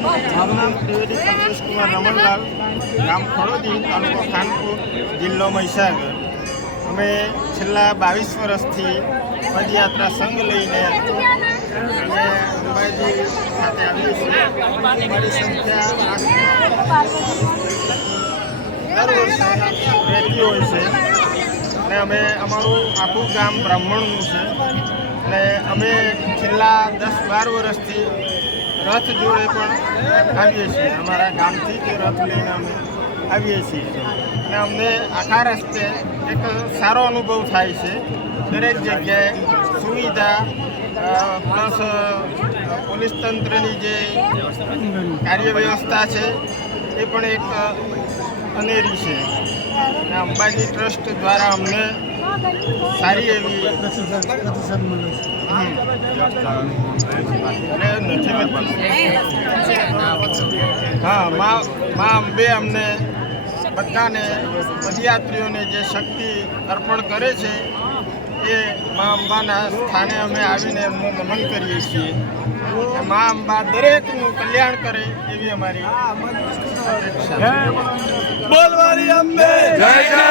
મારું નામ ત્રિવેદી કલ્પેશકુમાર રમણલાલ, ગામ ખડોદી, તાલુકો ખાનપુર, જિલ્લો મહીસાગર. અમે છેલ્લા 22 વર્ષથી પદયાત્રા સંઘ લઈને અમે અંબાજી ખાતે આવીએ છીએ. અમારી સંખ્યા દર વર્ષે રહેતી હોય છે અને અમે અમારું આખું ગામ બ્રાહ્મણનું છે અને અમે છેલ્લા 10-12 વર્ષથી રથ જોડે પણ આવીએ છીએ. અમારા ગામથી જ રથ લઈને અમે આવીએ છીએ અને અમને આખા રસ્તે એક સારો અનુભવ થાય છે. દરેક જગ્યાએ સુવિધા પ્લસ પોલીસ તંત્રની જે કાર્ય વ્યવસ્થા છે એ પણ એક અનેરી છે અને અંબાજી ટ્રસ્ટ દ્વારા અમને સારી એવી હા મા અંબે અમને બધાને પદયાત્રીઓને જે શક્તિ અર્પણ કરે છે એ મા અંબાના સ્થાને અમે આવીને એમનું નમન કરીએ છીએ. મા અંબા દરેકનું કલ્યાણ કરે એવી અમારી અપેક્ષા. બોલવારી અંબે જય જય